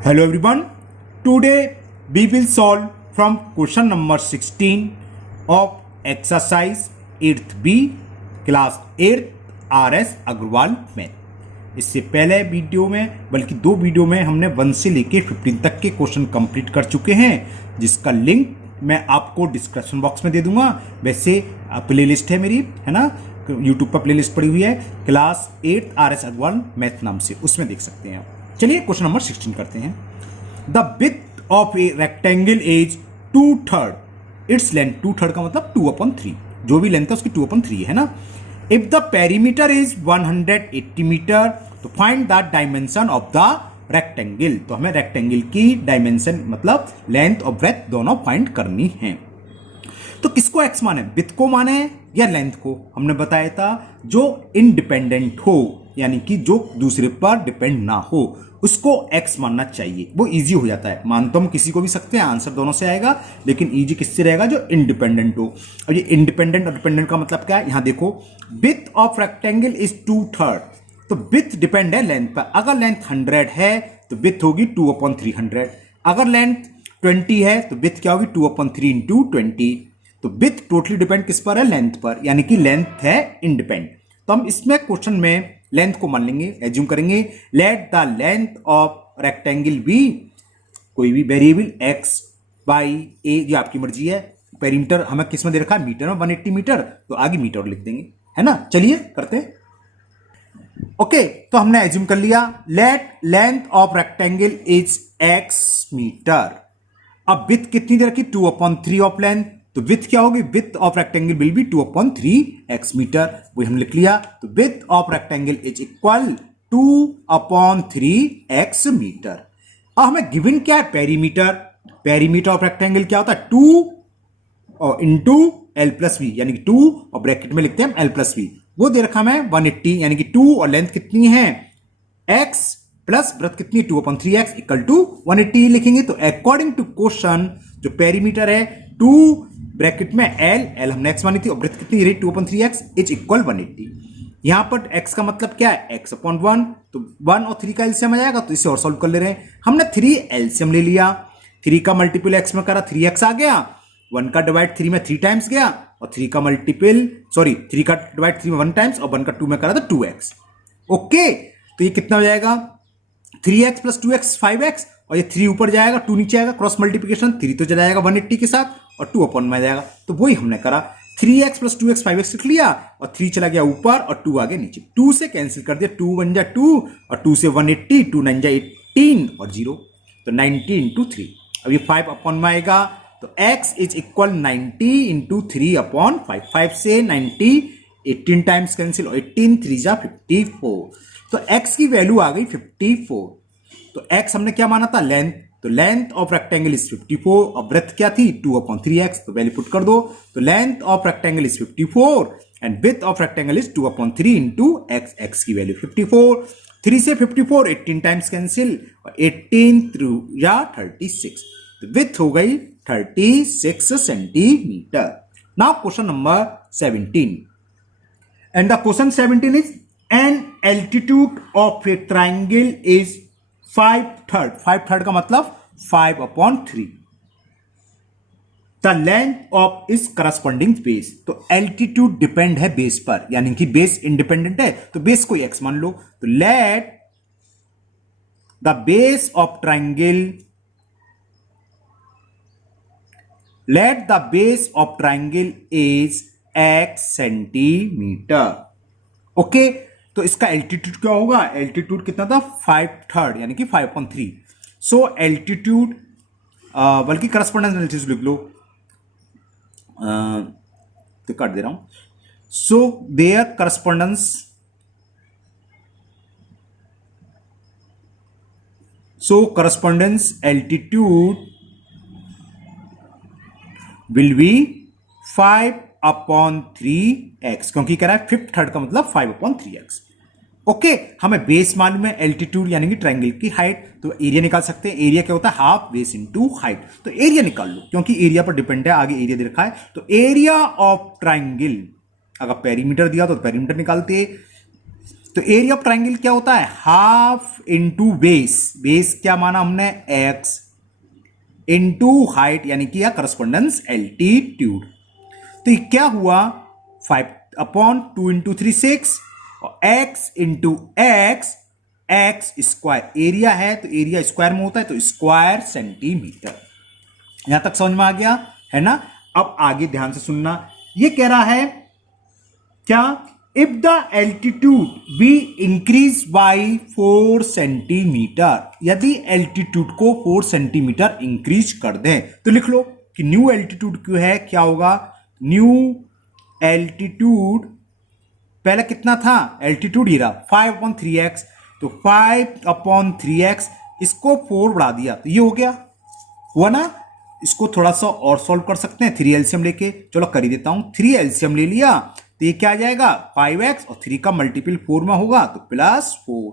Hello everyone. Today we will solve from question number 16 of exercise 8th B class 8th RS Agarwal math. इससे पहले video में बल्कि दो video में हमने 1 से लेके 15 तक के क्वेश्चन कंप्लीट कर चुके हैं, जिसका लिंक मैं आपको डिस्क्रिप्शन बॉक्स में दे दूंगा। वैसे प्लेलिस्ट है मेरी, है ना, यूट्यूब पर प्लेलिस्ट पड़ी हुई है class 8th RS Agarwal math नाम से, उसमें देख सकते हैं आप। चलिए क्वेश्चन नंबर 16 करते हैं। The width of a rectangle is 2/3, its length 2/3 का मतलब 2/3, जो भी लेंथ है उसकी 2/3 है ना। If the perimeter is 180 metre तो find the dimension of the rectangle. तो हमें रेक्टेंगल की डायमेंशन मतलब लेंथ और ब्रेथ दोनों फाइंड करनी है। तो किसको एक्स माने, विड्थ को माने या लेंथ को? हमने बताया था जो इंडिपेंडेंट हो, यानी कि जो दूसरे पर डिपेंड ना हो, उसको एक्स मानना चाहिए। वो इजी हो जाता है। मान तो हम किसी को भी सकते हैं, आंसर दोनों से आएगा, लेकिन इजी किससे रहेगा? जो इंडिपेंडेंट हो। अब ये इंडिपेंडेंट और डिपेंडेंट का मतलब क्या है? यहां देखो, विड्थ ऑफ रेक्टेंगल इज 2/3, तो विड्थ डिपेंड है लेंथ पर। अगर लेंथ 100 है तो विड्थ होगी 2/300। अगर लेंथ 20 है तो विड्थ क्या होगी? 2/3 इंटू 20। तो विड्थ टोटली डिपेंड किस पर है? लेंथ पर, यानी कि लेंथ है इंडिपेंडेंट। तो हम इसमें क्वेश्चन में लेंथ को मान लेंगे, एज्यूम करेंगे let the length of rectangle be, कोई भी वेरिएबल एक्स बाई ए, ये आपकी मर्जी है। पेरीमीटर हमें किस में दे रखा है? मीटर में, 180 मीटर, तो आगे मीटर लिख देंगे, है ना। चलिए करते। ओके, तो हमने एज्यूम कर लिया let length of rectangle is x metre. अब विड्थ कितनी दे रखी? 2/3 ऑफ लेंथ, तो विड्थ क्या होगी? Width of rectangle will be 2/3 x metre, वो हम लिख लिया। तो width of rectangle is equal 2/3 x metre. अब हमें गिवन क्या है? पेरीमीटर। पेरीमीटर ऑफ रेक्टेंगल क्या होता है? 2 और इंटू एल प्लस वी, यानी कि 2 और ब्रैकेट में लिखते हैं एल प्लस वी। वो दे रखा हमें 180, यानी कि 2 और लेंथ कितनी है? एक्स प्लस ब्रेथ कितनी? 2/3x इक्वल टू 180 लिखेंगे। तो अकॉर्डिंग टू क्वेश्चन जो पेरीमीटर है 2 ब्रैकेट में एल हमने x मानी थी, और ब्रेथ कितनी रही? 2/3x is equal 180। यहां पर x का मतलब क्या है? x/1, तो 1 और 3 का एलसीएम आ जाएगा, तो इसे और सॉल्व कर ले रहे हैं। हमने 3 एलसीएम ले लिया, 3 का मल्टीपल x में करा 3x आ गया, 1 का डिवाइड 3 में 3 टाइम्स गया, और 3 का मल्टीपल 3 का डिवाइड 3 में 1 टाइम्स, और 1 का 2 में करा तो 2x। ओके, तो ये कितना हो जाएगा? 3x प्लस 2x 5x, और ये 3 ऊपर जाएगा 2 नीचे आएगा, क्रॉस मल्टीप्लिकेशन 3 तो चला जाएगा 180 के साथ, और 2 अपन में जाएगा। तो वही हमने करा, 3x प्लस 2x 5x लिख लिया, और 3 चला गया ऊपर और 2 आ गया नीचे। 2 से कैंसिल कर दिया, 2 1 जा 2, और 2 से 180, 2 9 जा 18 और 0, तो 90 इंटू 3। अब ये 5 अपन में आएगा, तो x इज इक्वल 90 इंटू 3/5। 5 से 90, 18 टाइम्स कैंसिल, और 18 3 जा 54, तो x की वैल्यू आ गई 54। तो x हमने क्या माना था? लेंथ। तो लेंथ ऑफ रेक्टेंगल इज 54, और ब्रेथ क्या थी? 2/3x, तो वैल्यू पुट कर दो। तो length of rectangle is 54 and width of rectangle is 2/3 into x। x की वैल्यू 54, 3 से 54, 18 टाइम्स कैंसिल, और 18 3 या 36, तो विड्थ हो गई 36 centimetre. Now question number 17, and the question 17 is an altitude of a triangle is 5/3। 5/3 का मतलब 5/3। द लेंथ ऑफ इस करस्पॉन्डिंग बेस, तो एल्टीट्यूड डिपेंड है बेस पर, यानी कि बेस इंडिपेंडेंट है, तो बेस को एक्स मान लो। तो let the base of triangle, let the base of triangle is x centimetre. Okay, तो इसका एल्टीट्यूड क्या होगा? एल्टीट्यूड कितना था? 5/3, यानी कि 5/3। सो एल्टीट्यूड, बल्कि करस्पॉन्डेंस एल्टीट्यूड लिख लो, तो काट दे रहा हूं। So there correspondence, so correspondence altitude will be 5/3x, क्योंकि कह रहा है 5/3 का मतलब 5/3x। ओके, हमें बेस मालूम है, एल्टीट्यूड यानी कि ट्रायंगल की हाइट, तो एरिया निकाल सकते हैं। एरिया क्या होता है? हाफ बेस इनटू हाइट, तो एरिया निकाल लो, क्योंकि एरिया पर डिपेंड है, आगे एरिया दे रखा है। तो एरिया ऑफ ट्रायंगल, अगर पेरीमीटर दिया तो पेरीमीटर निकालते, तो एरिया ऑफ ट्राइंगल क्या होता है, हाफ इंटू बेस, बेस क्या माना हमने x, इंटू हाइट यानी कि या करस्पॉन्डेंस एल्टीट्यूड। तो ये क्या हुआ 5/2 इंटू 3 6 और x into x square area है तो एरिया स्क्वायर में होता है तो स्क्वायर सेंटीमीटर। यहां तक समझ में आ गया है ना। अब आगे ध्यान से सुनना, ये कह रहा है क्या, if the altitude be increase by 4 centimetre, यदि एल्टीट्यूड को 4 सेंटीमीटर इंक्रीज कर दें तो लिख लो कि न्यू एल्टीट्यूड क्यों है, क्या होगा, न्यू एल्टीट्यूड पहले कितना था, एल्टीट्यूड ही रहा 5/3x, तो 5/3x इसको 4 बढ़ा दिया तो ये हो गया, हुआ ना। इसको थोड़ा सा और सॉल्व कर सकते हैं 3 एलसीएम लेके, चलो कर ही देता हूं। 3 एलसीएम ले लिया तो ये क्या आ जाएगा 5x और 3 का मल्टीपल 4 में होगा तो +4।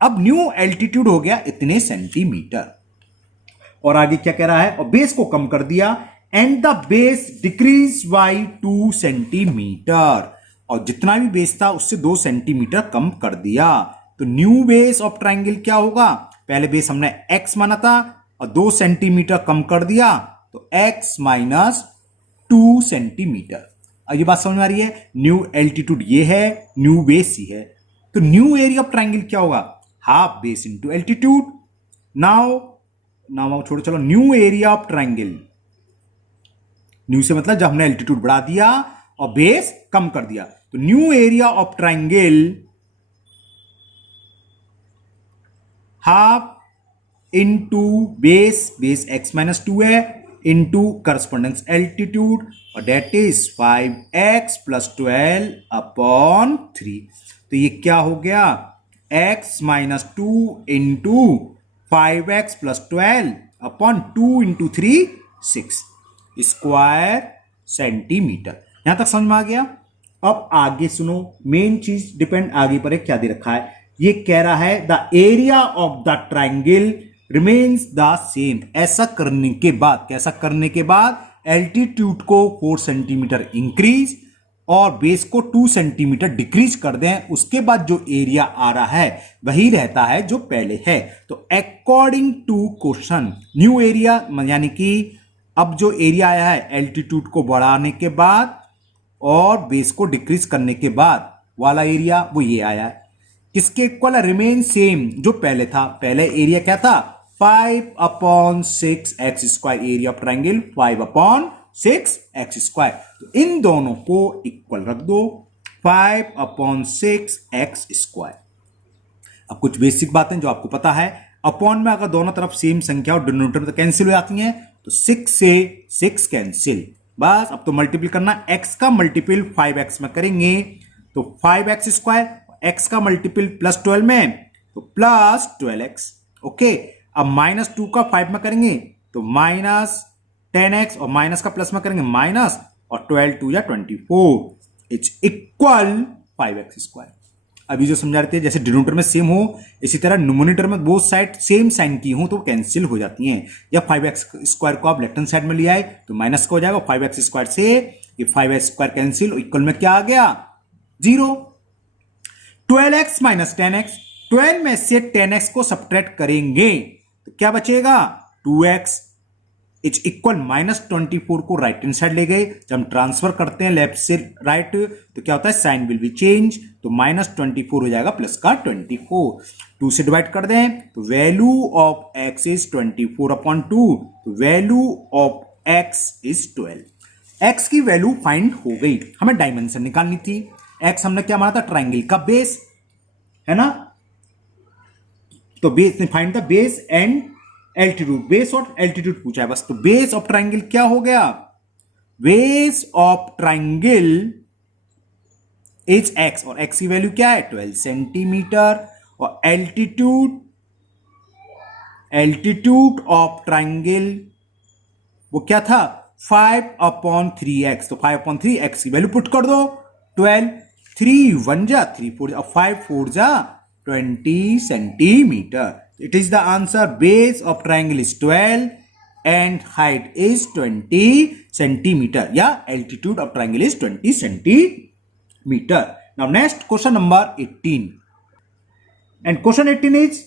अब न्यू एल्टीट्यूड हो गया इतने सेंटीमीटर। और आगे क्या कह रहा है, और बेस को कम कर दिया and the base decrease by 2 centimetre, और जितना भी बेस था उससे 2 सेंटीमीटर कम कर दिया। तो न्यू बेस ऑफ ट्राइंगल क्या होगा, पहले बेस हमने x माना था और 2 सेंटीमीटर कम कर दिया तो x - 2 सेंटीमीटर। अब ये बात समझ में आ रही है, न्यू एल्टीट्यूड ये है, न्यू बेस ही है, तो न्यू एरिया ऑफ ट्राइंगल क्या होगा, half base into altitude. Now छोड़ो, चलो new area of triangle, new से मतलब जब हमने एल्टीट्यूड बढ़ा दिया और बेस कम कर दिया, तो new area of triangle half into base x - 2 है इंटू करस्पॉन्डेंस एल्टीट्यूड और डेट इज 5x + 12/3। तो ये क्या हो गया, x - 2 into 5x + 12/2 into 3 6 square centimetre. यहां तक समझ में आ गया। अब आगे सुनो, मेन चीज डिपेंड आगे पर है, क्या दे रखा है, ये कह रहा है the area of the triangle remains the same. ऐसा करने के बाद, कैसा करने के बाद, एल्टीट्यूड को 4 सेंटीमीटर इंक्रीज और बेस को 2 सेंटीमीटर डिक्रीज कर दें, उसके बाद जो एरिया आ रहा है वही रहता है जो पहले है। तो according to question new area यानी कि अब जो एरिया आया है एल्टीट्यूड को बढ़ाने के बाद और बेस को डिक्रीज करने के बाद वाला एरिया वो ये आया है, किसके इक्वल, रिमेन सेम जो पहले था। पहले एरिया क्या था 5/6x², area of triangle 5/6x²। तो इन दोनों को इक्वल रख दो 5/6x²। अब कुछ बेसिक बातें जो आपको पता है, अपॉन में अगर दोनों तरफ सेम संख्या और डिनोमिनेटर में कैंसिल हो जाती हैं तो 6 से 6 कैंसिल। बस अब तो मल्टीपल करना, x का मल्टीपल 5x में करेंगे तो 5x², x का मल्टीपल +12 में तो +12x। ओके, अब -2 का 5 में करेंगे तो -10x और माइनस का प्लस में करेंगे माइनस और 12 2 या 24 इट्स इक्वल 5x²। अभी जो समझा रहे थे जैसे डिनोमिनेटर में सेम हो इसी तरह न्यूमरेटर में बोथ साइड सेम साइन की हो तो कैंसिल हो जाती हैं। या 5x² को आप लेफ्ट हैंड साइड में ले आए तो माइनस का हो जाएगा, 5x² से ये 5x² कैंसिल, इक्वल में क्या आ गया 0। 12x - 10x, 12 में से 10x को सब्ट्रैक्ट करेंगे तो क्या बचेगा 2x इज इक्वल -24 को राइट हैंड साइड ले गए। जब हम ट्रांसफर करते हैं लेफ्ट से राइट तो क्या होता है साइन विल बी चेंज, तो -24 हो जाएगा प्लस का 24। 2 से डिवाइड कर दें तो वैल्यू ऑफ x इज 24/2, तो value of x is 12। x की वैल्यू फाइंड हो गई, हमें डायमेंशन निकालनी थी। x हमने क्या माना था ट्राइंगल का बेस है ना, तो base find the base and altitude, base और एल्टीट्यूड पूछा है बस। तो बेस ऑफ ट्राइंगल क्या हो गया, base of triangle is x और x की वैल्यू क्या है 12 सेंटीमीटर और एल्टीट्यूड ऑफ ट्राइंगल वो क्या था 5/3x, तो 5/3x की वैल्यू पुट कर दो 12, 3 1 जा 3 4 जा 5 4 जा 20 centimetre. It is the answer, base of triangle is 12 and height is 20 centimeter या altitude of triangle is 20 centimeter. Now next question number 18 and question 18 is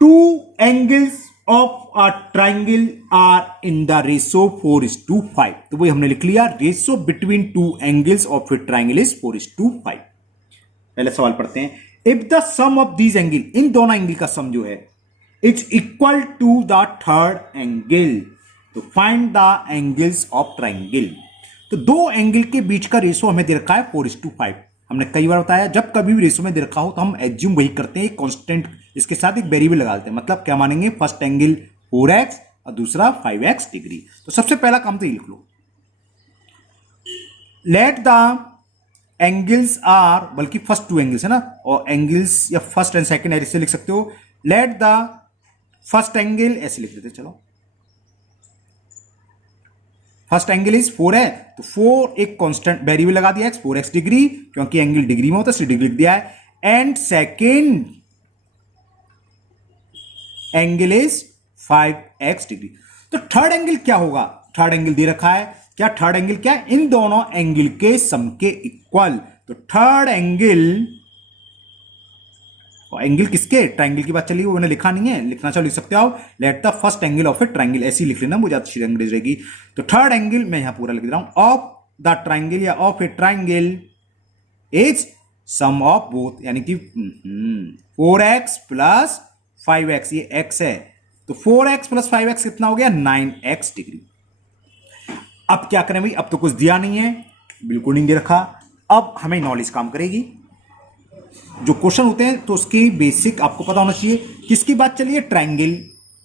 two angles of a triangle are in the ratio 4:5। तो वही हमने लिख लिया, ratio between two angles of a triangle is 4:5। पहले सवाल पढ़ते हैं, if the sum of these angle, इन दोनों एंगल का सम जो है, it's equal to the third angle, तो find the angles of triangle. तो दो एंगल के बीच का रेशो हमें दे रखा है 4:5। हमने कई बार बताया, जब कभी भी रेशो में दे रखा हो तो हम एज्यूम वही करते हैं, एक कांस्टेंट इसके साथ एक वेरिएबल लगा देते हैं। मतलब क्या मानेंगे, फर्स्ट एंगल 4x और दूसरा 5x डिग्री। तो सबसे पहला काम तो ये लिख लो, लेट द एंगल्स आर, बल्कि फर्स्ट टू एंगल्स है ना, और एंगल्स या फर्स्ट एंड सेकंड ऐसे लिख सकते हो। लेट द फर्स्ट एंगल, ऐसे लिख देते, चलो फर्स्ट एंगल इज 4 है, तो 4 एक कांस्टेंट वेरिएबल लगा दिया x, 4x डिग्री, क्योंकि एंगल डिग्री में होता है इसलिए डिग्री लिख दिया है। And second angle is 5x degree. तो थर्ड एंगल क्या होगा, थर्ड एंगल दे रखा है, क्या थर्ड एंगल क्या है, इन दोनों एंगल के सम के इक्वल। तो थर्ड एंगल, एंगल किसके, ट्राइंगल की बात चली, वो मैंने लिखा नहीं है, लिखना चाहो लिख सकते हो। Let the first angle of a triangle, ऐसे ही लिख लेना, मुझे अच्छी अंग्रेजी रहेगी। तो थर्ड एंगल मैं यहां पूरा लिख दे रहा हूं, ऑफ द ट्राइंगल या of a triangle is sum of both, यानी कि 4x प्लस 5x, ये x है, तो 4x प्लस 5x कितना हो गया, 9x डिग्री। अब क्या करें भाई, अब तो कुछ दिया नहीं है, बिल्कुल नहीं दे रखा। अब हमें नॉलेज काम करेगी, जो क्वेश्चन होते हैं तो उसकी बेसिक आपको पता होना चाहिए। किसकी बात चलिए, ट्राइंगल।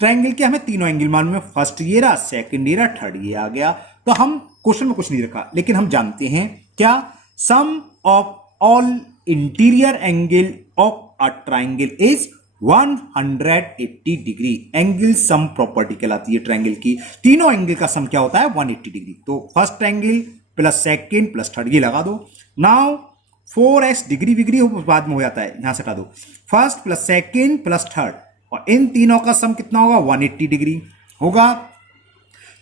ट्राइंगल के हमें तीनों एंगल मालूम है, फर्स्ट ये रहा, सेकंड ये रहा, थर्ड ये आ गया। तो हम क्वेश्चन में कुछ नहीं रखा, लेकिन हम जानते हैं क्या, sum of all interior angle of a triangle is 180 degree. Angle sum property कहलाती है ट्राइंगल की, तीनों एंगल का सम क्या होता है, 180 डिग्री। तो first angle plus second plus third, ये लगा दो। नाउ 4x डिग्री विग्री बाद में हो जाता है, यहां से हटा दो, first plus second plus third, और इन तीनों का सम कितना होगा, 180 डिग्री होगा।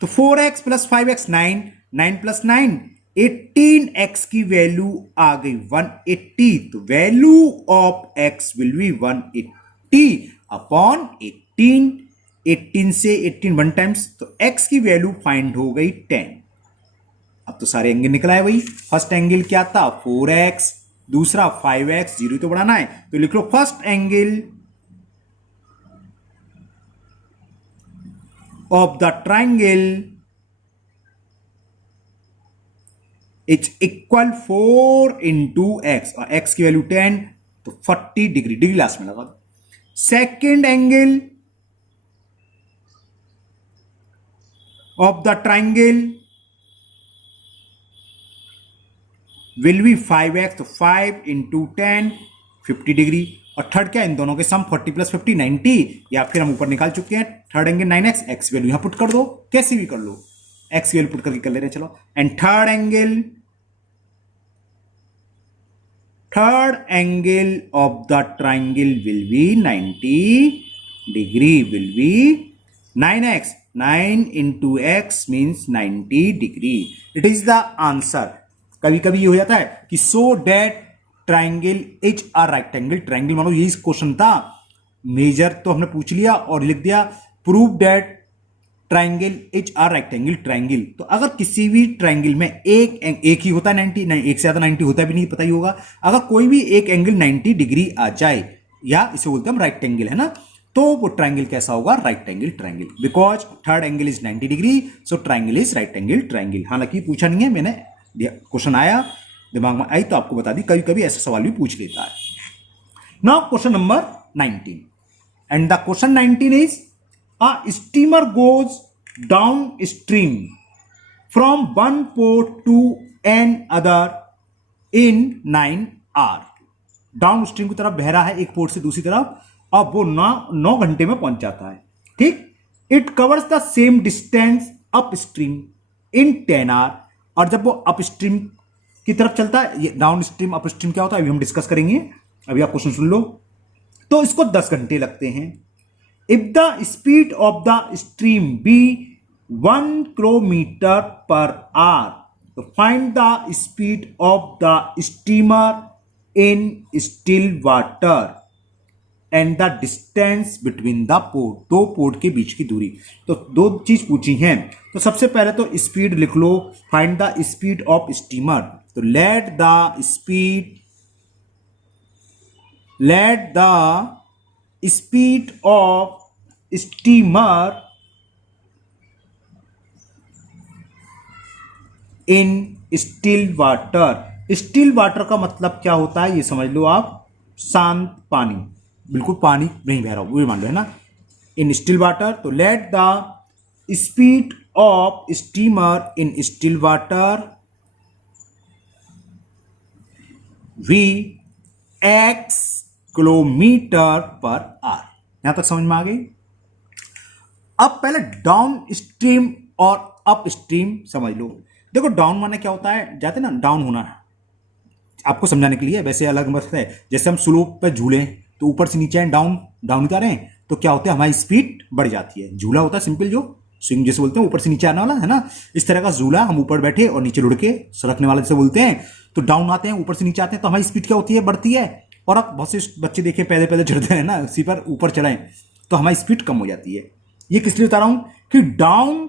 तो 4x plus 5x 9, 9 plus 9 18x की वैल्यू आ गई 180। तो value of x will be 180 upon 18, 18 से 18 वन टाइम्स, तो x की वैल्यू फाइंड हो गई 10। अब तो सारे एंगल निकल आए, वही फर्स्ट एंगल क्या था, 4x, दूसरा 5x, जीरो तो बढ़ाना है, तो लिख लो first angle of the triangle is equal 4 into x, और x की वैल्यू 10, तो 40 डिग्री, डिग्री लास्ट में लगा दो। Second angle of the triangle will be 5x, तो 5 इंटू 10 50 डिग्री, और थर्ड क्या, इन दोनों के सम 40 प्लस 50 90, या फिर हम ऊपर निकाल चुके हैं, third angle 9x, x value यहां पुट कर दो, कैसे भी कर लो, x वैल्यू पुट करके कर ले रहे हैं, चलो। And third angle of the triangle will be 90 degree, will be 9x, 9 into x means 90 degree. It is the answer. कभी कभी ये हो जाता है कि so that triangle is a rectangle, triangle मानो यही क्वेश्चन था, मेजर तो हमने पूछ लिया और लिख दिया prove that triangle is a rectangle triangle. तो अगर किसी भी ट्राइंगल में एक ही होता है 90, एक से ज्यादा 90 होता भी नहीं, पता ही होगा, अगर कोई भी एक एंगल 90 डिग्री आ जाए, या इसे बोलते हैं हम रेक्टेंगल, है ना, तो वो ट्राइंगल कैसा होगा, rectangle triangle, because third angle is 90 degree, so triangle is rectangle triangle. हालांकि पूछा नहीं है, मैंने क्वेश्चन आया दिमाग में आई तो आपको बता दी, कभी कभी ऐसा सवाल भी पूछ लेता है। Now question number 19, and the question 19 is a steamer goes downstream from one port to another in 9 hour. Downstream की तरफ बह रहा है एक पोर्ट से दूसरी तरफ, अब वो 9 घंटे में पहुंच जाता है, ठीक। It covers the same distance upstream in 10 hour, और जब वो अप स्ट्रीम की तरफ चलता है, ये डाउन स्ट्रीम अप स्ट्रीम क्या होता है अभी हम डिस्कस करेंगे, अभी आप क्वेश्चन सुन लो। तो इसको 10 घंटे लगते हैं। If the speed of the stream be 1 kilometre per hour, तो find the speed of the steamer in still water and the distance between the port, दो पोर्ट के बीच की दूरी। तो दो चीज पूछी हैं। तो सबसे पहले तो स्पीड लिख लो, find the speed of steamer. तो let the speed of steamer in still water. Still water का मतलब क्या होता है ये समझ लो आप, शांत पानी, बिल्कुल पानी नहीं बह रहा वो मान लो, है ना। इन स्टिल वाटर, तो let the speed of steamer in still water be x kilometre per hour. यहां तक समझ में आ गई। अब पहले डाउन स्ट्रीम और अप स्ट्रीम समझ लो। देखो डाउन माने क्या होता है, जाते ना डाउन होना, आपको समझाने के लिए, वैसे अलग मत है। जैसे हम स्लोप पे झूले तो ऊपर से नीचे डाउन डाउन उतारे हैं तो क्या होता है, हमारी स्पीड बढ़ जाती है। झूला होता है सिंपल, जो स्विंग जैसे बोलते हैं, ऊपर से नीचे आने वाला, है ना। इस तरह का झूला, हम ऊपर बैठे और नीचे लुढ़ के सरकने वाला जैसे बोलते हैं। तो डाउन आते हैं, ऊपर से नीचे आते हैं, तो हमारी स्पीड क्या होती है, बढ़ती है। और अब बहुत से बच्चे देखे पैदल पैदल चढ़ते हैं ना, उसी पर ऊपर चढ़ाएं तो हमारी स्पीड कम हो जाती है। ये किस लिए बता रहा हूं कि डाउन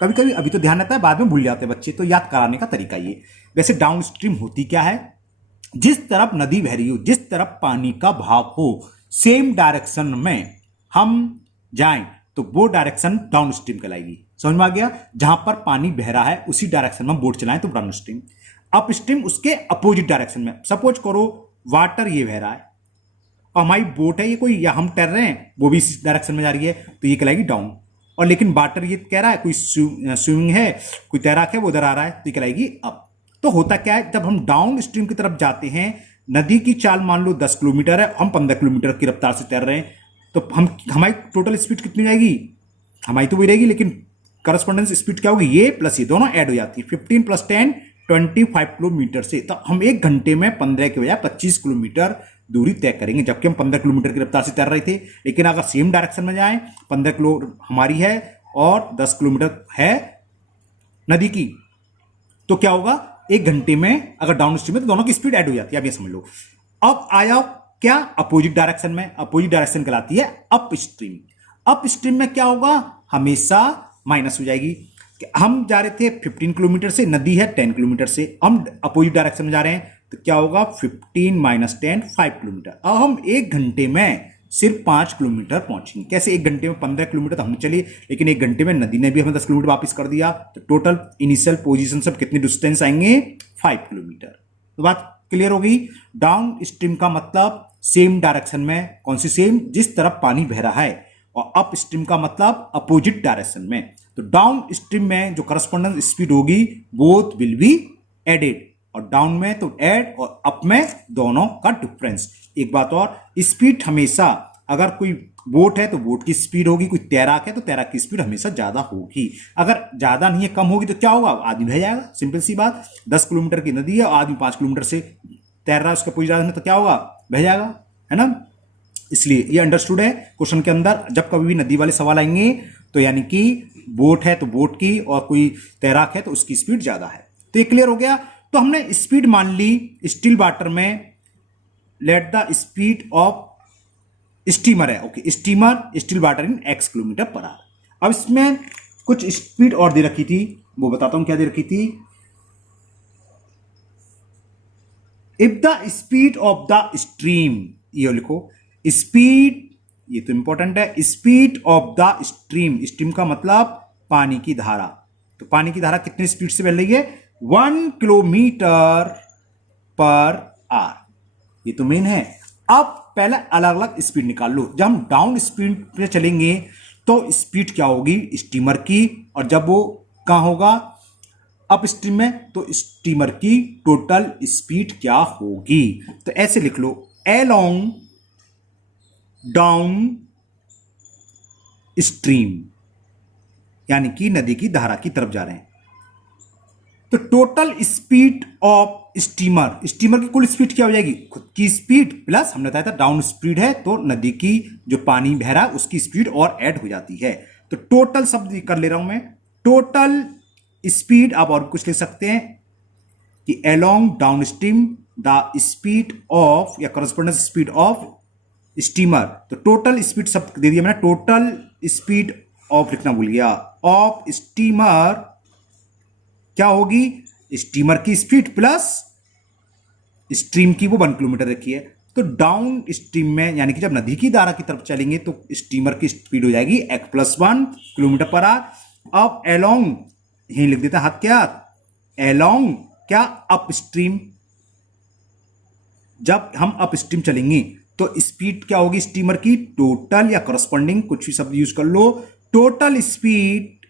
कभी कभी अभी तो ध्यान रहता है, बाद में भूल जाते हैं बच्चे, तो याद कराने का तरीका ये। वैसे डाउन स्ट्रीम होती क्या है, जिस तरफ नदी बह रही हो, जिस तरफ पानी का भाव हो, सेम डायरेक्शन में हम जाएं तो वो डायरेक्शन डाउन स्ट्रीम कहलाएगी। समझ में आ गया। जहां पर पानी बह रहा है उसी डायरेक्शन में बोट चलाएं तो डाउन स्ट्रीम। अप स्ट्रीम उसके अपोजिट डायरेक्शन में। सपोज करो वाटर ये बह रहा है और हमारी बोट है ये कोई, या हम तैर रहे हैं वो भी इस डायरेक्शन में जा रही है, तो ये कहलाएगी डाउन। और लेकिन वाटर ये कह रहा है, कोई स्विमिंग है, कोई तैराक है, वो उधर आ रहा है, तो ये कहलाएगी अप। तो होता क्या है, जब हम डाउन स्ट्रीम की तरफ जाते हैं, नदी की चाल मान लो 10 किलोमीटर है, हम 15 किलोमीटर की रफ्तार से तैर रहे हैं, तो हमारी टोटल स्पीड कितनी जाएगी, हमारी तो वही रहेगी, लेकिन करस्पॉन्डेंस स्पीड क्या होगी, ये प्लस ये दोनों ऐड हो जाती है। 15 + 10 25 किलोमीटर से, तो हम 1 घंटे में 15 के बजाय 25 किलोमीटर दूरी तय करेंगे, जबकि हम 15 किलोमीटर की रफ्तार से तैर रहे थे। लेकिन अगर सेम डायरेक्शन में जाएं, 15 किलो हमारी है और 10 किलोमीटर है नदी की, तो क्या होगा, 1 घंटे में अगर डाउन स्ट्रीम है तो दोनों की स्पीड ऐड हो जाती है। अब ये समझ लो। अब आया क्या, अपोजिट डायरेक्शन में। अपोजिट डायरेक्शन कहलाती है अप स्ट्रीम। अप स्ट्रीम में क्या होगा, हमेशा माइनस हो जाएगी। हम जा रहे थे 15 किलोमीटर से, नदी है 10 किलोमीटर से, हम अपोजिट डायरेक्शन में जा रहे हैं, तो क्या होगा 15 - 10 5 किलोमीटर। अब हम 1 घंटे में सिर्फ 5 किलोमीटर पहुंचेंगे। कैसे, 1 घंटे में 15 किलोमीटर हमने चली, लेकिन 1 घंटे में नदी ने भी हमें 10 किलोमीटर वापस कर दिया, तो टोटल इनिशियल पोजीशन से कितनी डिस्टेंस आएंगे, 5 किलोमीटर। तो बात क्लियर हो गई। डाउन स्ट्रीम का मतलब सेम डायरेक्शन में, कौन सी सेम, जिस तरफ पानी बह रहा है, और अप स्ट्रीम का मतलब अपोजिट डायरेक्शन में। तो डाउन स्ट्रीम में जो करस्पॉन्डेंस स्पीड होगी, बोथ विल बी एडेड, और डाउन में तो ऐड और अप में दोनों का डिफरेंस। एक बात और, स्पीड हमेशा, अगर कोई बोट है तो बोट की स्पीड होगी, कोई तैराक है तो तैराक की स्पीड हमेशा ज्यादा होगी। अगर ज्यादा नहीं है, कम होगी, तो क्या होगा, आदमी बह जाएगा। सिंपल सी बात, 10 किलोमीटर की नदी है और आदमी 5 किलोमीटर से तैर रहा है, उसका पूरी में, तो क्या होगा, बह जाएगा, है ना। इसलिए ये अंडरस्टूड है। क्वेश्चन के अंदर जब कभी भी नदी वाले सवाल आएंगे तो यानी कि बोट है तो बोट की, और कोई तैराक है तो उसकी स्पीड ज्यादा है। तो ये क्लियर हो गया। तो हमने स्पीड मान ली स्टिल वाटर में, let the speed of steamer है, okay, steamer still water in x kilometre per hour. अब इसमें कुछ स्पीड और दे रखी थी, वो बताता हूं क्या दे रखी थी। If the speed of the stream, ये लिखो स्पीड, ये तो इंपॉर्टेंट है, speed of the stream, stream का मतलब पानी की धारा। तो पानी की धारा कितनी स्पीड से बह रही है, 1 किलोमीटर पर आवर। ये तो मेन है। अब पहले अलग अलग स्पीड निकाल लो। जब हम डाउन स्पीड पे चलेंगे तो स्पीड क्या होगी स्टीमर की, और जब वो कहां होगा अप स्ट्रीम में, तो स्टीमर की टोटल स्पीड क्या होगी। तो ऐसे लिख लो, अलोंग डाउन स्ट्रीम, यानी कि नदी की धारा की तरफ जा रहे हैं, तो total speed of steamer, steamer की कुल स्पीड क्या हो जाएगी, खुद की स्पीड प्लस हमने बताया था डाउन स्पीड है तो नदी की जो पानी बह रहा है उसकी स्पीड और ऐड हो जाती है। तो टोटल शब्द कर ले रहा हूं मैं, टोटल स्पीड। आप और कुछ लिख सकते हैं कि along down stream the speed of या करस्पॉन्डेंस स्पीड ऑफ स्टीमर। तो टोटल स्पीड सब दे दिया मैंने, टोटल स्पीड ऑफ लिखना भूल गया, ऑफ स्टीमर क्या होगी, स्टीमर की स्पीड प्लस स्ट्रीम की वो 1 किलोमीटर रखी है। तो डाउन स्ट्रीम में यानी कि जब नदी की धारा की तरफ चलेंगे तो स्टीमर की स्पीड हो जाएगी x+1 किलोमीटर पर आवर। अब एलोंग यही लिख देता हाथ क्या, एलोंग क्या अपस्ट्रीम, जब हम अपस्ट्रीम चलेंगे तो स्पीड क्या होगी स्टीमर की, टोटल या करस्पॉन्डिंग कुछ भी शब्द यूज कर लो, total speed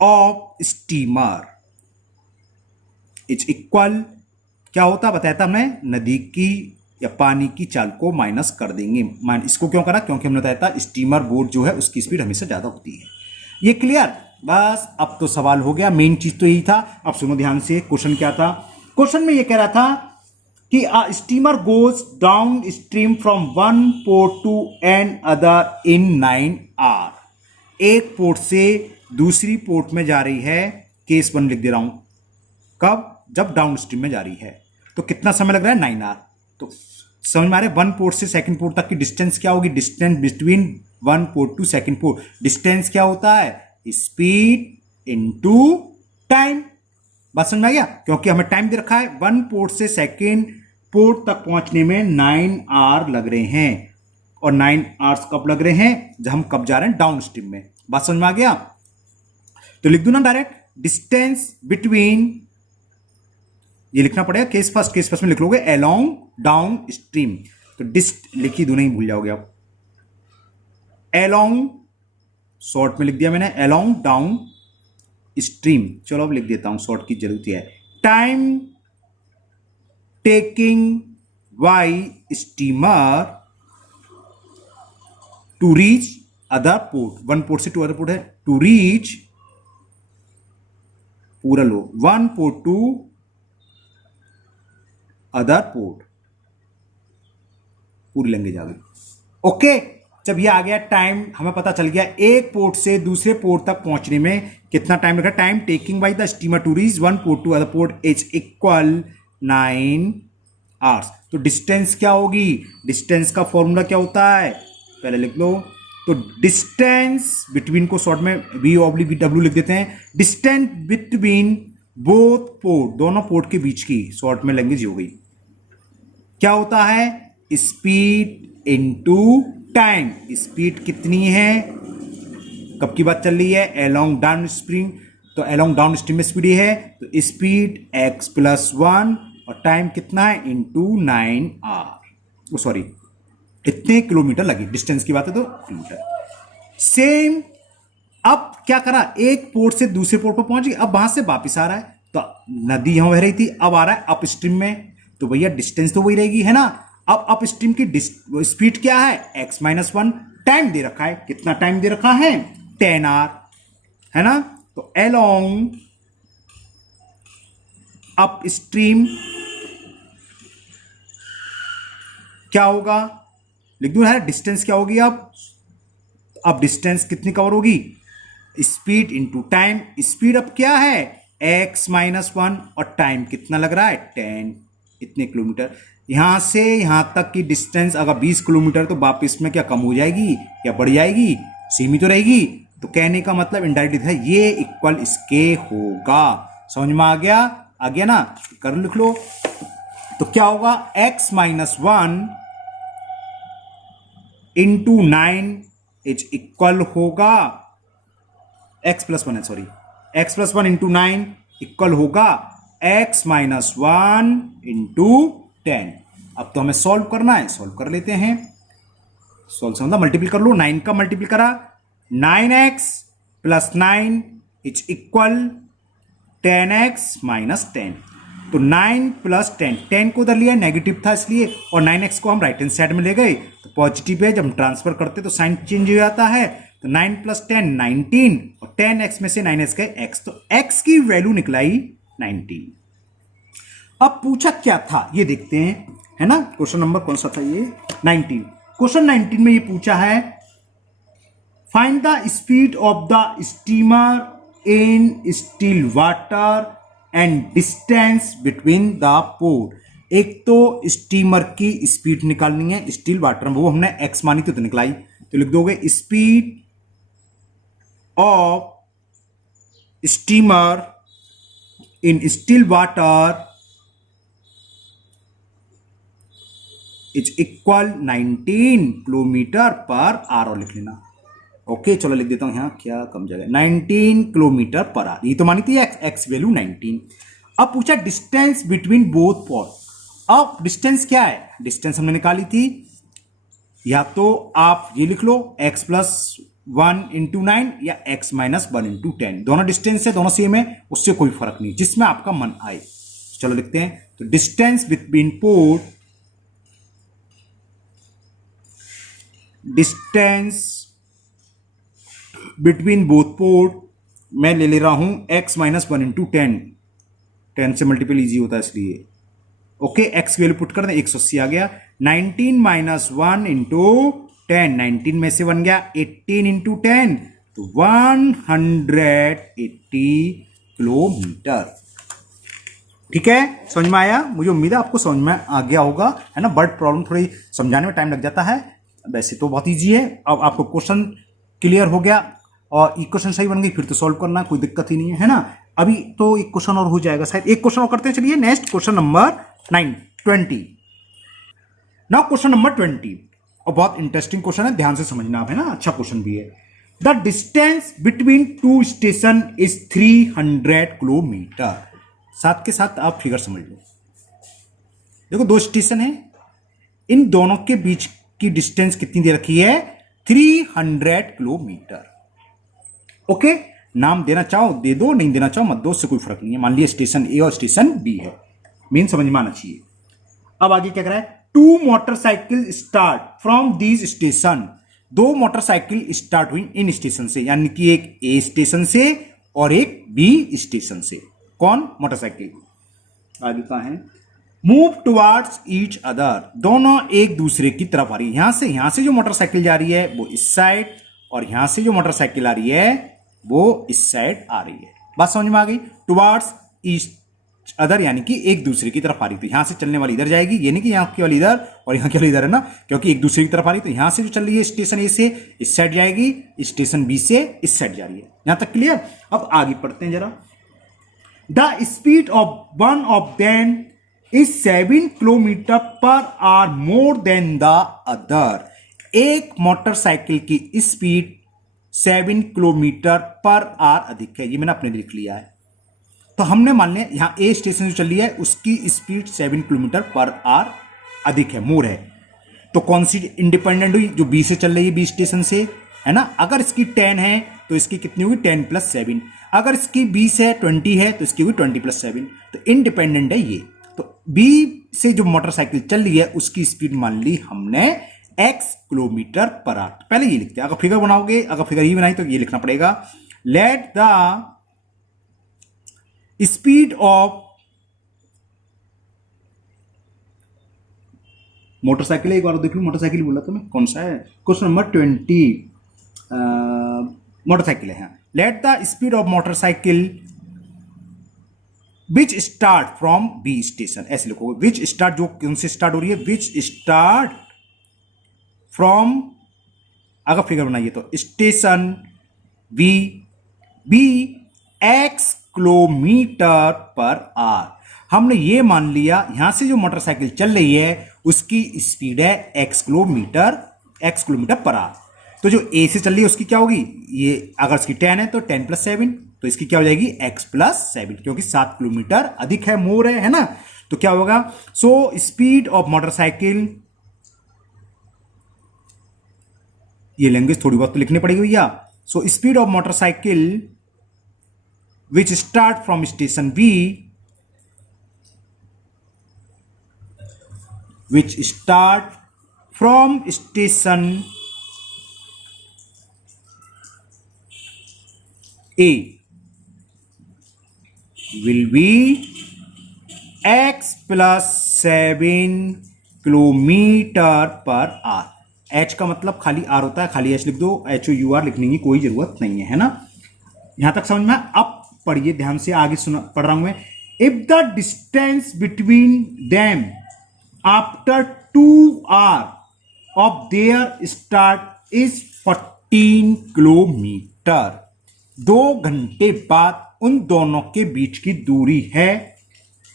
of steamer is equal क्या होता बताया था हमने, नदी की या पानी की चाल को माइनस कर देंगे। इसको क्यों करा, क्योंकि हमने बताया था स्टीमर बोट जो है उसकी स्पीड हमेशा ज्यादा होती है। ये क्लियर, बस अब तो सवाल हो गया, मेन चीज तो यही था। अब सुनो ध्यान से, क्वेश्चन क्या था, क्वेश्चन में ये कह रहा था कि a steamer goes downstream from one port to another in 9 hours। एक पोर्ट से दूसरी पोर्ट में जा रही है, केस 1 लिख दे रहा हूं, कब, जब डाउनस्ट्रीम में जा रही है। तो कितना समय लग रहा है, 9 आवर। तो समझ में आ रहा है, 1 पोर्ट से सेकंड पोर्ट तक की डिस्टेंस क्या होगी, distance between 1 port to second port, distance क्या होता है, स्पीड इनटू टाइम। बात समझ में आ गया, क्योंकि हमें टाइम दे रखा है, 1 पोर्ट से सेकंड पोर्ट तक पहुंचने में 9 आवर लग रहे हैं, और 9 आवर्स कब लग रहे हैं, जब हम कब जा रहे हैं डाउन स्ट्रीम में। बात समझ में आ गया, तो लिख दू ना डायरेक्ट, डिस्टेंस बिटवीन, ये लिखना पड़ेगा केस फर्स्ट में लिख लोगे अलोंग डाउन स्ट्रीम, तो डिस्ट लिखी दो, नहीं भूल जाओगे आप, अलोंग शॉर्ट में लिख दिया मैंने, अलोंग डाउन स्ट्रीम। चलो अब लिख देता हूं, शॉर्ट की जरूरत है, time taking by steamer to reach other port, 1 port से 2 अदर पोर्ट है, टू रीच, पूरा लो, 1 पोर्ट टू अदर पोर्ट, पूरी लैंग्वेज आ गई। ओके, जब ये आ गया टाइम, हमें पता चल गया एक पोर्ट से दूसरे पोर्ट तक पहुंचने में कितना टाइम लगा, time taking by the steamer to reach 1 port to other port is equal 9 hours. तो डिस्टेंस क्या होगी, डिस्टेंस का फॉर्मूला क्या होता है, पहले लिख लो, तो डिस्टेंस बिटवीन को शॉर्ट में V/W लिख देते हैं, डिस्टेंस बिटवीन बोथ पोर्ट, दोनों पोर्ट के बीच की, शॉर्ट में लैंग्वेज हो गई, क्या होता है, स्पीड इनटू टाइम। स्पीड कितनी है, कब की बात चल रही है, अलोंग डाउन स्ट्रीम, तो अलोंग डाउन स्ट्रीम में स्पीड है, तो स्पीड x+1 और टाइम कितना है, इनटू 9 आवर, सॉरी इतने किलोमीटर लगे, डिस्टेंस की बात है तो किलोमीटर। सेम अब क्या करा, एक पोर्ट से दूसरे पोर्ट पर पहुंच गए, अब वहां से वापस आ रहा है, तो नदी यहां बह रही थी, अब आ रहा है अप स्ट्रीम में, तो भैया डिस्टेंस तो वही रहेगी, है ना। अब अप स्ट्रीम की स्पीड क्या है, x-1, टाइम दे रखा है, कितना टाइम दे रखा है, 10 आवर, है ना। तो अलोंग अप स्ट्रीम क्या होगा, लिख दूं, है डिस्टेंस क्या होगी, अब डिस्टेंस कितनी कवर होगी, स्पीड इनटू टाइम, स्पीड अब क्या है x-1 और टाइम कितना लग रहा है 10, इतने किलोमीटर। यहां से यहां तक की डिस्टेंस अगर 20 किलोमीटर, तो वापस में क्या कम हो जाएगी या बढ़ जाएगी, सीमित तो रहेगी। तो कहने का मतलब इनडायरेक्ट है, ये इक्वल इसके होगा, समझ में आ गया ना, कर लिख लो। तो क्या होगा, x-1 इंटू 9 इज इक्वल होगा, x+1 है, सॉरी x+1 इंटू 9 इक्वल होगा x-1 इंटू 10। अब तो हमें सॉल्व करना है, सॉल्व कर लेते हैं, सॉल्व से मतलब मल्टीपल कर लो, 9 का मल्टीपल करा, 9x+9 इज इक्वल 10x-10। तो 9 + 10, 10 को उधर लिया, नेगेटिव था इसलिए, और 9x को हम राइट हैंड साइड में ले गए तो पॉजिटिव है, जब हम ट्रांसफर करते तो साइन चेंज हो जाता है, तो 9 + 10 19, और 10x में से 9x गए x, तो x की वैल्यू निकलाई 19। अब पूछा क्या था ये देखते हैं, है ना, क्वेश्चन नंबर कौन सा था ये, 19। क्वेश्चन 19 में ये पूछा है, find the speed of the steamer in still water and distance between the port. एक तो स्टीमर की स्पीड निकालनी है स्टील वाटर में, वो हमने एक्स मानी तो निकलाई, तो लिख दोगे speed of steamer in still water is equal 19 kilometre per our, और लिख लेना। ओके चलो लिख देता हूं यहां, क्या कम जगह, 19 किलोमीटर पर आवर, ये तो मानी थी एक्स वैल्यू 19। अब पूछा डिस्टेंस बिटवीन बोथ पॉइंट। अब डिस्टेंस क्या है, डिस्टेंस हमने निकाली थी, या तो आप ये लिख लो x प्लस 1 इंटू 9 या x माइनस 1 इंटू 10, दोनों डिस्टेंस है, दोनों सेम है, उससे कोई फर्क नहीं, जिसमें आपका मन आए। चलो लिखते हैं, तो distance between port, distance between both port मैं ले रहा हूं x माइनस 1 इंटू 10 से मल्टीपल इजी होता है इसलिए। ओके x की वैल्यू पुट कर दें, 180 आ गया। 19 माइनस 1 इंटू 10, 19 में से 1 गया, 18 इंटू 10 तो 180 किलोमीटर। ठीक है, समझ में आया? मुझे उम्मीद है आपको समझ में आ गया होगा, है ना। बट प्रॉब्लम थोड़ी समझाने में टाइम लग जाता है, वैसे तो बहुत इजी है। अब आपको क्वेश्चन क्लियर हो गया और इक्वेशन सही बन गई, फिर तो सॉल्व करना कोई दिक्कत ही नहीं है ना। अभी तो एक क्वेश्चन और हो जाएगा शायद, एक क्वेश्चन और करते हैं। चलिए next question number 20। Now question number 20, और बहुत इंटरेस्टिंग क्वेश्चन है, ध्यान से समझना आप, है ना, अच्छा क्वेश्चन भी है। The distance between two station is 300 kilometre. साथ के साथ आप फिगर समझ लो, देखो दो स्टेशन है, इन दोनों के बीच की डिस्टेंस कितनी दे रखी है, 300 किलोमीटर। ओके, नाम देना चाहो दे दो, नहीं देना चाहो मत दो, उससे कोई फर्क नहीं है। मान लिया स्टेशन ए और स्टेशन बी है, मेन समझ में आना चाहिए। अब आगे क्या कर रहा है, two motorcycle start from these station, दो मोटरसाइकिल स्टार्ट हुई इन स्टेशन से, यानी कि एक ए स्टेशन से और एक बी स्टेशन से। कौन, मोटरसाइकिल। आगे कहां है, मूव टुवर्ड्स ईच अदर, दोनों एक दूसरे की तरफ आ रही है। यहां से जो मोटरसाइकिल जा रही है वो इस साइड, और यहां से जो मोटरसाइकिल आ रही है वो इस साइड आ रही है। बात समझ में आ गई। टुवर्ड्स ईच अदर यानी कि एक दूसरे की तरफ आ रही, तो यहां से चलने वाली इधर जाएगी, ये नहीं कि यहां की वाली इधर और यहां की वाली इधर, है ना, क्योंकि एक दूसरे की तरफ आ रही। तो यहां से जो चल रही है स्टेशन ए से इस साइड जाएगी, स्टेशन बी से इस साइड जा रही है। यहां तक क्लियर। अब आगे पढ़ते हैं जरा। The speed of one of them is 7 kilometre per our more than the other. एक मोटरसाइकिल की स्पीड 7 किलोमीटर पर आवर अधिक है, ये मैंने अपने लिख लिया है। तो हमने मान लिया यहां ए स्टेशन जो चल रही है उसकी स्पीड 7 किलोमीटर पर आवर अधिक है, मोर है। तो कौन सी इंडिपेंडेंट हुई, जो बी से चल रही है, बी स्टेशन से, है ना। अगर इसकी 10 है तो इसकी कितनी होगी, 10 प्लस 7। अगर इसकी 20 है, 20 है तो इसकी होगी 20 प्लस 7, तो इंडिपेंडेंट है ये। तो बी से जो मोटरसाइकिल चल रही है उसकी स्पीड मान ली हमने x किलोमीटर पर आवर। पहले ये लिखते हैं, अगर फिगर बनाओगे, अगर फिगर ही बनाई तो ये लिखना पड़ेगा, late the speed of motorcycle, एक बार देख लो, मोटरसाइकिल बोला तो मैं, कौन सा है, क्वेश्चन नंबर 20 मोटरसाइकिल है। Let the speed of motorcycle which start from B station, ऐसे लिखो, विच स्टार्ट, जो कौन से स्टार्ट हो रही है, विच स्टार्ट फ्रॉम, अगर फिगर बनाइए तो station B, B x kilometre per hour. हमने ये मान लिया यहां से जो मोटरसाइकिल चल रही है उसकी स्पीड है x किलोमीटर पर आवर। तो जो ए से चल रही है उसकी क्या होगी, ये अगर इसकी 10 है तो 10 प्लस 7, तो इसकी क्या हो जाएगी x प्लस 7, क्योंकि 7 किलोमीटर अधिक है, मोर है ना। तो क्या होगा, सो स्पीड ऑफ मोटरसाइकिल, ये लैंग्वेज थोड़ी बहुत तो लिखनी पड़ेगी भैया। So speed of motorcycle which start from station B, which start from station A will be x plus 7 kilometre per our. h का मतलब खाली r होता है, खाली h लिख दो, HOUR लिखने की कोई जरूरत नहीं है ना। यहां तक समझ में। अब पढ़िए ध्यान से, आगे सुना पढ़ रहा हूं मैं। If the distance between them after 2 hours of their start is 14 kilometre. 2 घंटे बाद उन दोनों के बीच की दूरी है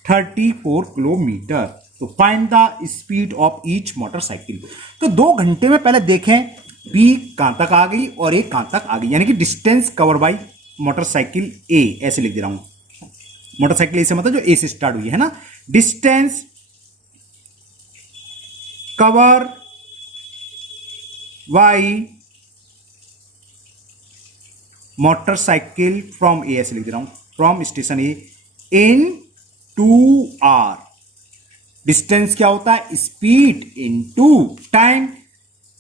34 किलोमीटर। तो find the speed of each motorcycle. तो 2 घंटे में पहले देखें बी कहां तक आ गई और ए कहां तक आ गई, यानी कि डिस्टेंस कवर बाई मोटरसाइकिल ए, ऐसे लिख दे रहा हूं। मोटरसाइकिल ए से मतलब जो ए से स्टार्ट हुई है ना, distance cover by motorcycle from A, ऐसे लिख दे रहा हूं, from station A in 2 hours। Distance क्या होता है, स्पीड इनटू टाइम।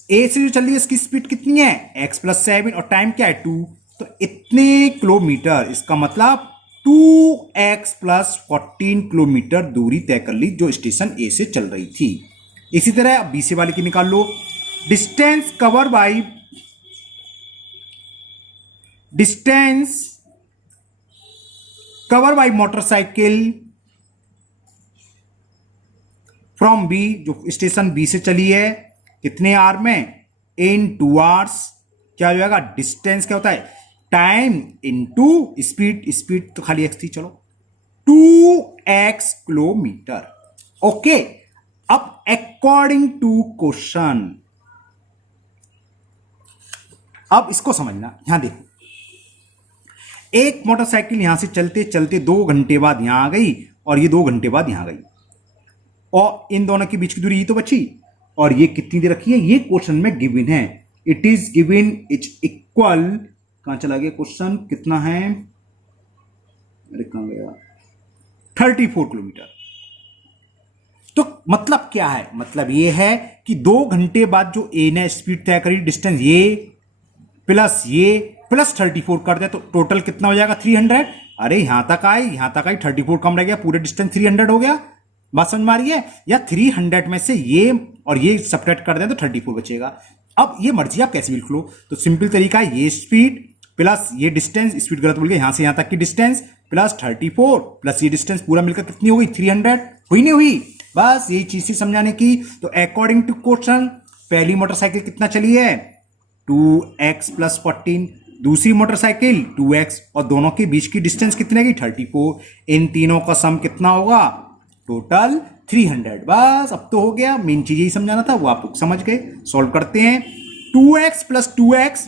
ए से जो चल रही है इसकी स्पीड कितनी है, x+7 और टाइम क्या है 2, तो इतने किलोमीटर, इसका मतलब 2x+14 किलोमीटर दूरी तय कर ली जो स्टेशन ए से चल रही थी। इसी तरह अब बी से वाले की निकाल लो। Distance cover by motorcycle from B, जो स्टेशन बी से चली है कितने आर में, इन 2 hours। क्या हो जाएगा, डिस्टेंस क्या होता है, टाइम इनटू स्पीड, स्पीड तो खाली एक्स थी, चलो 2x किलोमीटर। ओके, अब अकॉर्डिंग टू क्वेश्चन, अब इसको समझना, यहां देखो एक मोटरसाइकिल यहां से चलते चलते 2 घंटे बाद यहां आ गई और ये 2 घंटे बाद यहां गई, और इन दोनों के बीच की दूरी ये तो बची, और ये कितनी दे रखी है, ये क्वेश्चन में गिवन है। It is given is equal, कहां चला गया क्वेश्चन, कितना है, अरे कहां गया, 34 किलोमीटर। तो मतलब क्या है, मतलब ये है कि 2 घंटे बाद जो ए ने स्पीड तय करी, डिस्टेंस ये प्लस 34 कर दे तो टोटल कितना हो जाएगा 300। अरे यहां तक आई 34 कम रह गया, पूरे डिस्टेंस 300 हो गया। बात समझ में आ रही है, या 300 में से ये और ये सब्ट्रैक्ट कर दें तो 34 बचेगा। अब ये मर्जी आप कैसे भी लिख लो, तो सिंपल तरीका है, ये स्पीड प्लस ये डिस्टेंस, स्पीड गलत बोल गया, यहां से यहां तक की डिस्टेंस प्लस 34 प्लस ये डिस्टेंस पूरा मिलकर कितनी हो गई 300, हुई नहीं हुई, बस यही चीज थी समझाने की। तो अकॉर्डिंग टू क्वेश्चन पहली मोटरसाइकिल कितना चली है 2x+14, दूसरी मोटरसाइकिल 2x, और दोनों के बीच की डिस्टेंस कितने की 34, इन तीनों का सम कितना होगा टोटल 300। बस अब तो हो गया, मेन चीज यही समझाना था, वो आप लोग समझ गए। सॉल्व करते हैं, 2x+2x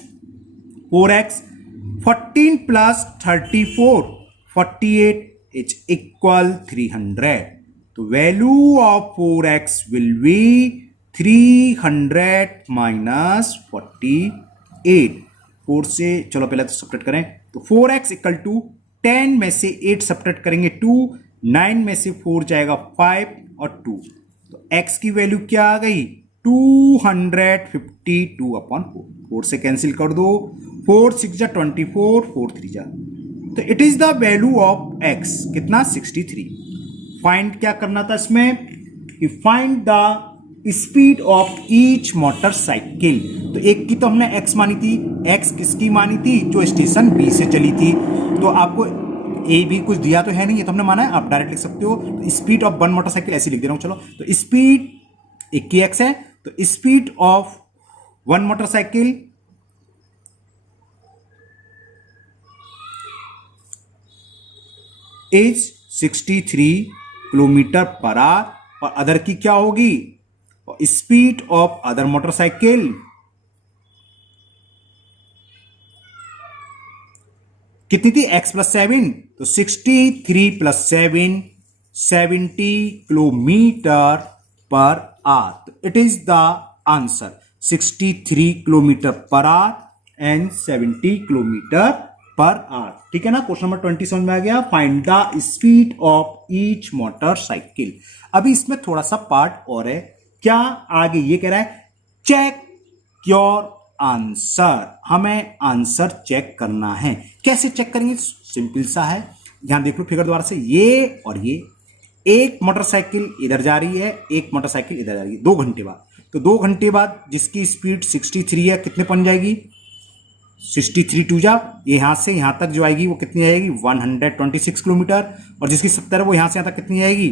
4x, 14 + 34 48 इज इक्वल 300। तो value of 4x will be 300 - 48। 4 से चलो पहले तो सब्ट्रैक्ट करें, तो 4x = 10 में से 8 सब्ट्रैक्ट करेंगे 2, 9 में से 4 जाएगा 5 और 2, तो x की वैल्यू क्या आ गई 252/4। 4 से कैंसिल कर दो, 4 × 6 = 24, 4 × 3 = तो it is the value of x कितना 63। फाइंड क्या करना था इसमें कि find the speed of each motorcycle. तो एक की तो हमने x मानी थी, x किसकी मानी थी, जो स्टेशन बी से चली थी। तो आपको ए भी कुछ दिया तो है नहीं, ये तो हमने माना है, आप डायरेक्ट लिख सकते हो। तो स्पीड ऑफ 1 मोटरसाइकिल ऐसे लिख दे रहा हूं, चलो। तो स्पीड एक की x है, तो speed of 1 motorcycle is 63 km/h, और अदर की क्या होगी, स्पीड ऑफ अदर मोटरसाइकिल कितनी थी x+7, तो 63 + 7 70 km/h। तो it is the answer 63 km/h and 70 km/h। ठीक है ना, क्वेश्चन नंबर 20 समझ में आ गया। Find the speed of each motorcycle. अभी इसमें थोड़ा सा पार्ट और है, क्या आगे ये कह रहा है चेक योर आंसर, हमें आंसर चेक करना है। कैसे चेक करेंगे, सिंपल सा है, ध्यान देख लो फिगर द्वारा से, ये और ये, एक मोटरसाइकिल इधर जा रही है, एक मोटरसाइकिल इधर जा रही है 2 घंटे बाद। तो 2 घंटे बाद जिसकी स्पीड 63 है कितने बन जाएगी 63 2 जा, ये यहां से यहां तक जो आएगी वो कितनी आएगी 126 किलोमीटर, और जिसकी 70 है वो यहां से यहां तक कितनी आएगी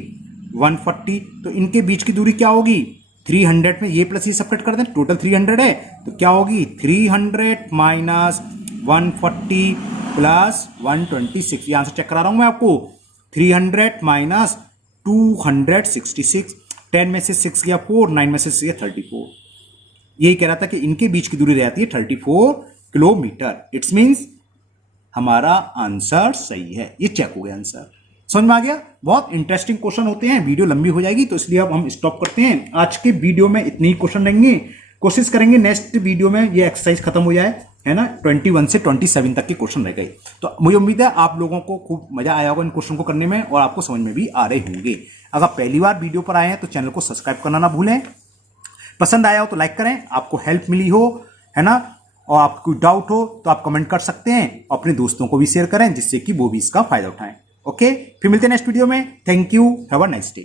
140, तो इनके बीच की दूरी क्या होगी 300 में, ये प्लस ये सब कट कर दें, टोटल 300 है तो क्या होगी 300 माइनस 140 प्लस 126, ये आंसर चेक करा रहा हूं मैं आपको, 300 माइनस 266, 10 में से 6 गया 4, 9 में से 6 गया 34, यही कह रहा था कि इनके बीच की दूरी रहती है 34 किलोमीटर। इट्स मीन्स हमारा आंसर सही है, ये चेक हो गया आंसर। समझ में आ गया? बहुत इंटरेस्टिंग क्वेश्चन होते हैं, वीडियो लंबी हो जाएगी तो इसलिए अब हम स्टॉप करते हैं। आज के वीडियो में इतने ही क्वेश्चन रहेंगे, कोशिश करेंगे नेक्स्ट वीडियो में ये एक्सरसाइज खत्म हो जाए, है ना, 21 से 27 तक के क्वेश्चन रह गए। तो मुझे उम्मीद है आप लोगों को खूब मजा आया होगा इन क्वेश्चन को करने में और आपको समझ में भी आ रहे होंगे। अगर पहली बार वीडियो पर आए हैं तो चैनल को सब्सक्राइब करना ना भूलें, पसंद आया हो तो लाइक करें, आपको हेल्प मिली हो, है ना, और आपको कोई डाउट हो तो आप कमेंट कर सकते हैं, अपने दोस्तों को भी शेयर करें जिससे कि वो भी इसका फायदा उठाएं। ओके, फिर मिलते हैं नेक्स्ट वीडियो में। Thank you, have a nice day.